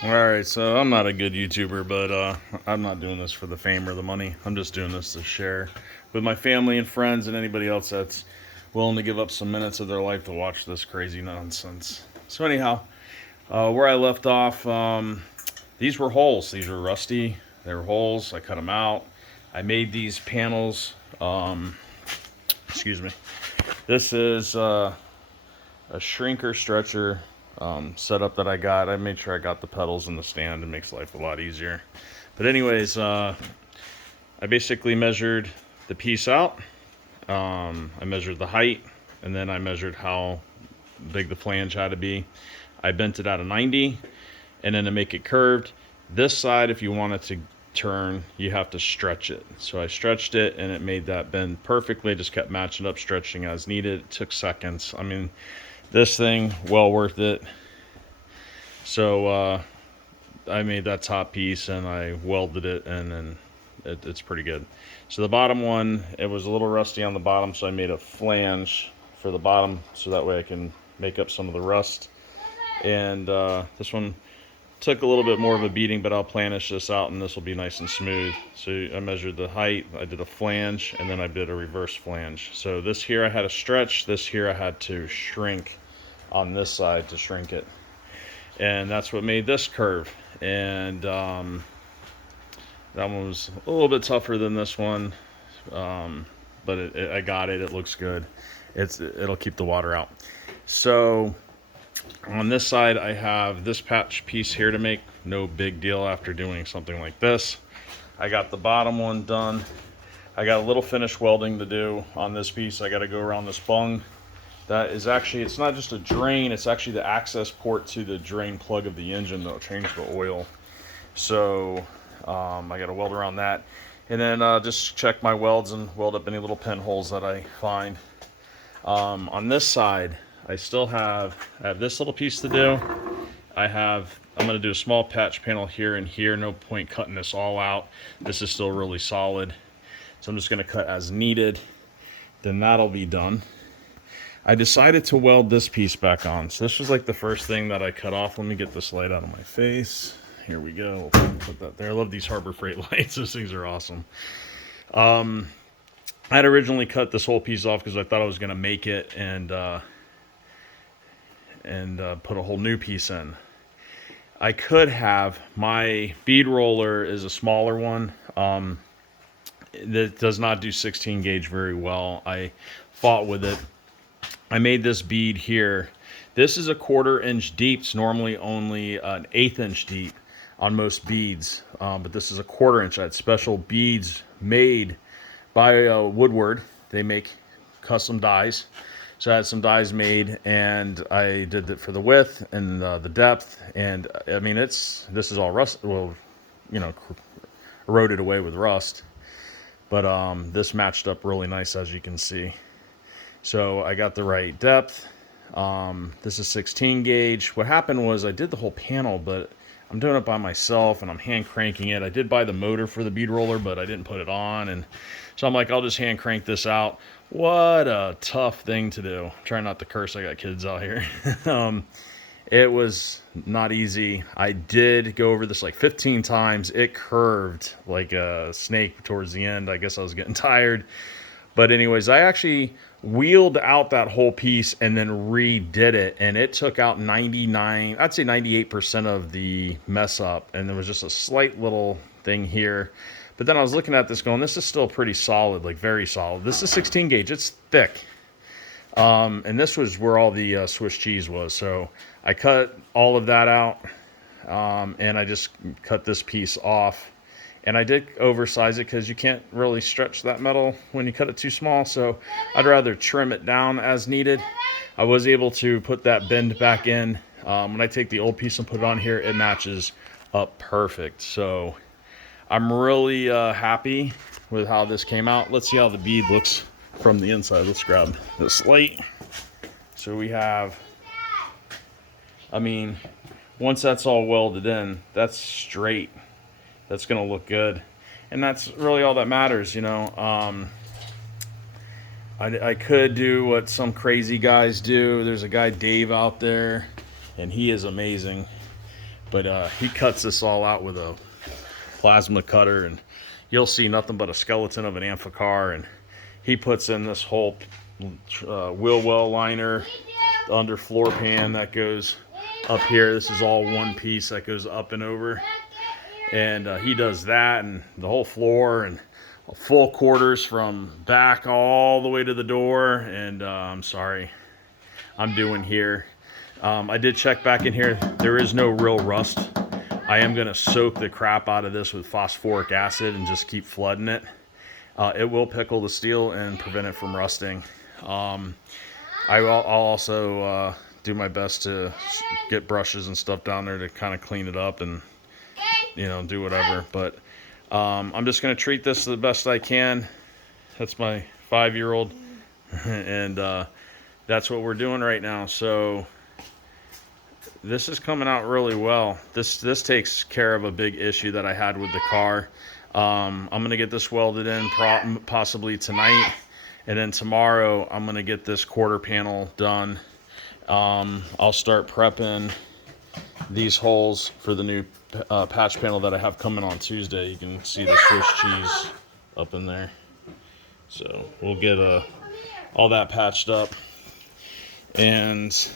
Alright, so I'm not a good YouTuber, but I'm not doing this for the fame or the money. I'm just doing this to share with my family and friends and anybody else that's willing to give up some minutes of their life to watch this crazy nonsense. So anyhow, where I left off, these were holes. These were rusty. They were holes. I cut them out. I made these panels. Excuse me. This is a shrinker stretcher setup that I got. I made sure I got the pedals in the stand. It makes life a lot easier. But anyways, I basically measured the piece out. I measured the height, and then I measured how big the flange had to be. I bent it out of 90, and then to make it curved, this side, if you want it to turn, you have to stretch it. So I stretched it, and it made that bend perfectly. Just kept matching up, stretching as needed. It took seconds. I mean, this thing, well worth it. So I made that top piece and I welded it, and then it's pretty good. So the bottom one, it was a little rusty on the bottom, so I made a flange for the bottom so that way I can make up some of the rust. And this one took a little bit more of a beating, but I'll planish this out and this will be nice and smooth. So I measured the height, I did a flange, and then I did a reverse flange. So this here I had to stretch, this here I had to shrink on this side to shrink it. And that's what made this curve. And that one was a little bit tougher than this one, but I got it. It looks good. It'll keep the water out. So on this side, I have this patch piece here to make. No big deal after doing something like this. I got the bottom one done. I got a little finish welding to do on this piece. I got to go around this bung. That is actually, it's not just a drain, it's actually the access port to the drain plug of the engine that'll change the oil. So I got to weld around that. And then just check my welds and weld up any little pinholes that I find. On this side, I still have this little piece to do. I'm going to do a small patch panel here and here. No point cutting this all out. This is still really solid. So I'm just going to cut as needed. Then that'll be done. I decided to weld this piece back on. So this was like the first thing that I cut off. Let me get this light out of my face. Here we go. We'll put that there. I love these Harbor Freight lights. Those things are awesome. I had originally cut this whole piece off because I thought I was going to make it and put a whole new piece in. I could have. My bead roller is a smaller one. That does not do 16 gauge very well. I fought with it. I made this bead here. This is a 1/4 inch deep. It's normally only an 1/8 inch deep on most beads, but this is a 1/4 inch. I had special beads made by Woodward. They make custom dies. So I had some dies made, and I did it for the width and the depth. And I mean, this is all rust. Well, eroded away with rust, but this matched up really nice, as you can see. So I got the right depth. This is 16 gauge. What happened was I did the whole panel, but I'm doing it by myself and I'm hand cranking it. I did buy the motor for the bead roller, but I didn't put it on. And so I'm like, I'll just hand crank this out. What a tough thing to do. I'm trying not to curse. I got kids out here. It was not easy. I did go over this like 15 times. It curved like a snake towards the end. I guess I was getting tired. But anyways, I actually wheeled out that whole piece and then redid it, and it took out 99, I'd say 98% of the mess up, and there was just a slight little thing here. But then I was looking at this going, this is still pretty solid, like very solid. This is 16 gauge, it's thick. And this was where all the Swiss cheese was. So I cut all of that out, and I just cut this piece off. And I did oversize it because you can't really stretch that metal when you cut it too small. So I'd rather trim it down as needed. I was able to put that bend back in. When I take the old piece and put it on here, it matches up perfect. So I'm really happy with how this came out. Let's see how the bead looks from the inside. Let's grab this light. So we have, I mean, once that's all welded in, that's straight. That's going to look good. And that's really all that matters, I could do what some crazy guys do. There's a guy, Dave, out there, and he is amazing. But he cuts this all out with a plasma cutter, and you'll see nothing but a skeleton of an Amphicar, and he puts in this whole wheel well liner, the under floor pan that goes up here. This is all one piece that goes up and over, and he does that, and the whole floor, and full quarters from back all the way to the door. And I'm sorry, I'm doing here. I did check back in here. There is no real rust. I am going to soak the crap out of this with phosphoric acid and just keep flooding it. It will pickle the steel and prevent it from rusting. I'll also do my best to get brushes and stuff down there to kind of clean it up and, you know, do whatever. But I'm just going to treat this the best I can. That's my 5-year-old. And that's what we're doing right now. So this is coming out really well. This takes care of a big issue that I had with the car. I'm going to get this welded in possibly tonight. And then tomorrow I'm going to get this quarter panel done. I'll start prepping these holes for the new patch panel that I have coming on Tuesday. You can see the Swiss cheese up in there. So we'll get all that patched up. And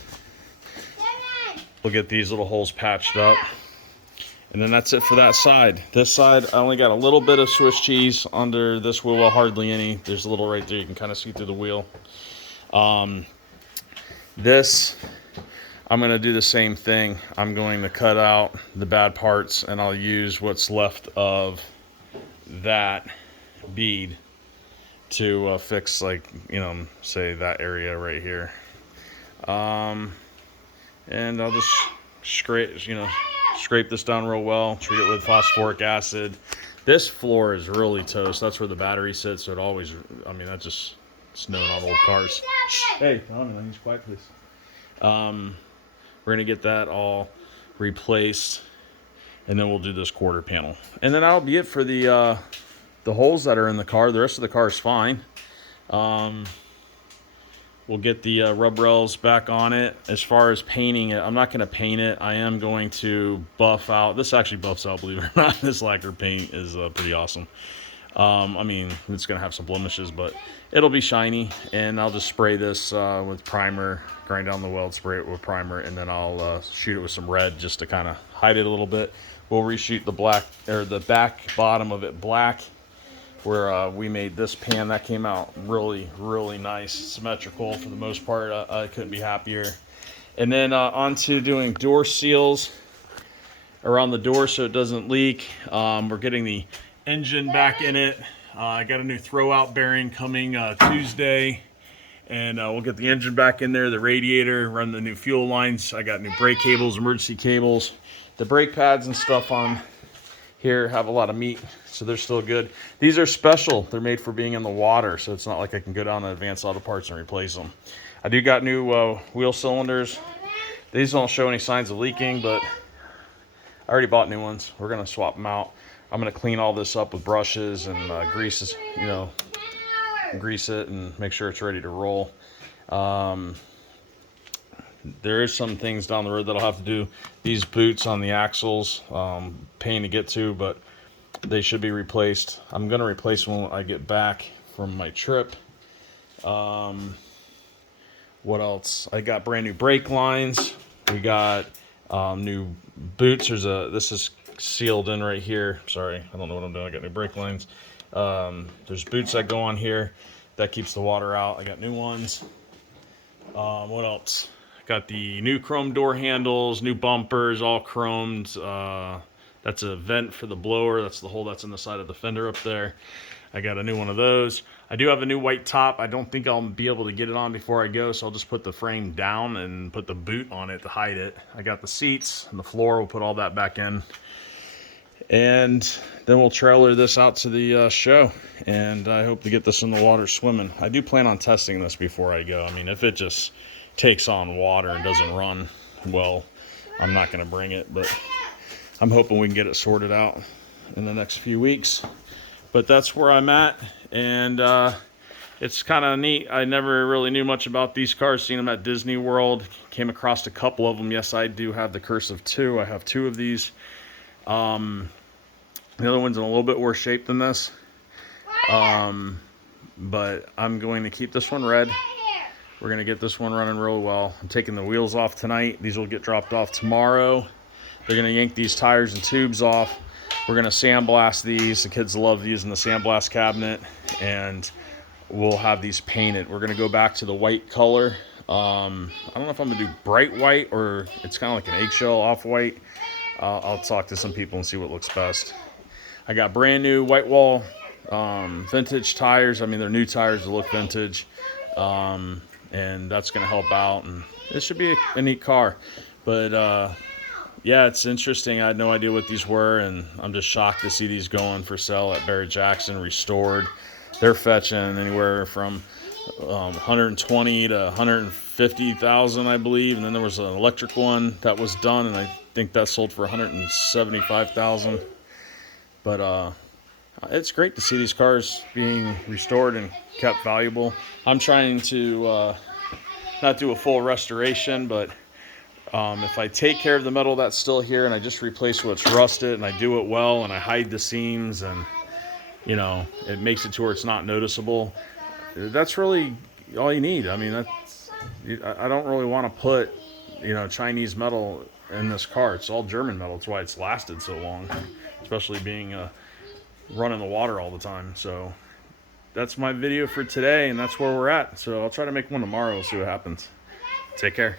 we'll get these little holes patched up. And then that's it for that side. This side, I only got a little bit of Swiss cheese under this wheel well, hardly any. There's a little right there. You can kind of see through the wheel. This, I'm going to do the same thing. I'm going to cut out the bad parts, and I'll use what's left of that bead to fix, like, you know, say that area right here. And I'll just scrape this down real well, treat it with phosphoric acid. This floor is really toast. That's where the battery sits, so it always, I mean, that's just snowing on old cars. Hey, Tommy, he's quiet, please. We're gonna get that all replaced, and then we'll do this quarter panel. And then that'll be it for the holes that are in the car. The rest of the car is fine. We'll get the rub rails back on it. As far as painting it, I'm not going to paint it. I am going to buff out. This actually buffs out, believe it or not. This lacquer paint is pretty awesome. I mean, it's going to have some blemishes, but it'll be shiny. And I'll just spray this with primer, grind down the weld, spray it with primer, and then I'll shoot it with some red just to kind of hide it a little bit. We'll reshoot the black, or the back bottom of it black, where we made this pan. That came out really, really nice, symmetrical for the most part. I couldn't be happier. And then on to doing door seals around the door so it doesn't leak. We're getting the engine back in it. I got a new throwout bearing coming Tuesday, and we'll get the engine back in there, the radiator, run the new fuel lines. I got new brake cables, emergency cables. The brake pads and stuff on here have a lot of meat, so they're still good. These are special. They're made for being in the water, so it's not like I can go down to Advanced Auto Parts and replace them. I do got new wheel cylinders. These don't show any signs of leaking, but I already bought new ones. We're going to swap them out. I'm going to clean all this up with brushes and grease it and make sure it's ready to roll. There is some things down the road that I'll have to do. These boots on the axles, pain to get to, but they should be replaced. I'm going to replace them when I get back from my trip. What else? I got brand new brake lines. We got new boots. This is sealed in right here. Sorry, I don't know what I'm doing. I got new brake lines. There's boots that go on here that keeps the water out. I got new ones. What else? Got the new chrome door handles, new bumpers, all chromed. That's a vent for the blower. That's the hole that's in the side of the fender up there. I got a new one of those. I do have a new white top. I don't think I'll be able to get it on before I go, so I'll just put the frame down and put the boot on it to hide it. I got the seats and the floor. We'll put all that back in. And then we'll trailer this out to the show. And I hope to get this in the water swimming. I do plan on testing this before I go. I mean, if it just takes on water and doesn't run, well, I'm not going to bring it. But I'm hoping we can get it sorted out in the next few weeks. But that's where I'm at. And it's kind of neat. I never really knew much about these cars, seen them at Disney World, came across a couple of them. Yes, I do have the Curse of Two. I have 2 of these. The other one's in a little bit worse shape than this. But I'm going to keep this one red. We're going to get this one running really well. I'm taking the wheels off tonight. These will get dropped off tomorrow. They're going to yank these tires and tubes off. We're going to sandblast these. The kids love using the sandblast cabinet. And we'll have these painted. We're going to go back to the white color. I don't know if I'm going to do bright white or it's kind of like an eggshell off-white. I'll talk to some people and see what looks best. I got brand new white wall vintage tires. I mean, they're new tires that look vintage. And that's going to help out. And this should be a neat car. But yeah, it's interesting. I had no idea what these were, and I'm just shocked to see these going for sale at Barrett-Jackson restored. They're fetching anywhere from 120 to 150,000, I believe. And then there was an electric one that was done, and I think that sold for 175,000. But it's great to see these cars being restored and kept valuable. I'm trying to not do a full restoration, but if I take care of the metal that's still here and I just replace what's rusted and I do it well and I hide the seams and, you know, it makes it to where it's not noticeable, that's really all you need. I mean, I don't really want to put, you know, Chinese metal in this car. It's all German metal. That's why it's lasted so long, especially being running the water all the time. So that's my video for today, and that's where we're at. So I'll try to make one tomorrow. See what happens. Take care.